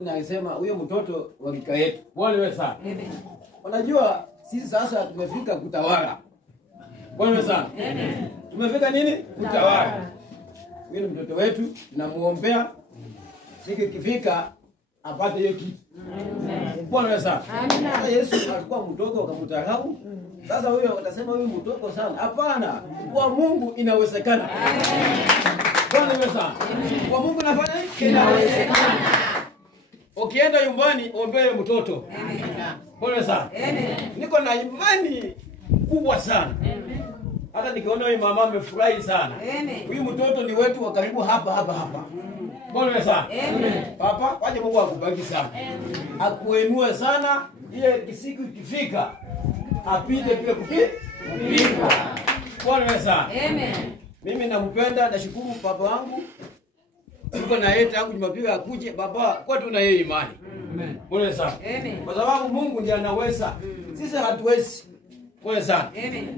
Nasema huyo mtoto wa kika yetu. Bwana wewe sana. Unajua sisi sasa tumefika kutawala. Bwana wewe sana. Tumefika nini? Kutawala. Huyo mtoto wetu namuombea siku ikifika apate hiyo kitu. Bwana wewe sana. Amina. Yesu alikuwa mdogo akamdharau. Sasa huyo utasema huyu mdogo sana. Hapana. Kwa Mungu inawezekana. Bwana wewe sana. Kwa Mungu nafanya inawezekana. Ukienda nyumbani ombee mtoto. Bwana sana. Niko na imani kubwa sana. Hata nikiona huyu mama amefurahi sana. Huyu mtoto ni wetu wa karibu hapa. Bwana sana. Papa, waje Mungu akubariki sana. Akuinue sana, ile siku ikifika apite pia kupika. Bwana sana. Mimi nampenda, nashukuru baba wangu. Niko na yeye tangu Jumapili akuje baba kwa tuna yeye imani. Amen. Bwana sana. Kwa sababu Mungu ndiye anaweza. Sisi hatuwezi. Bwana sana. Amen.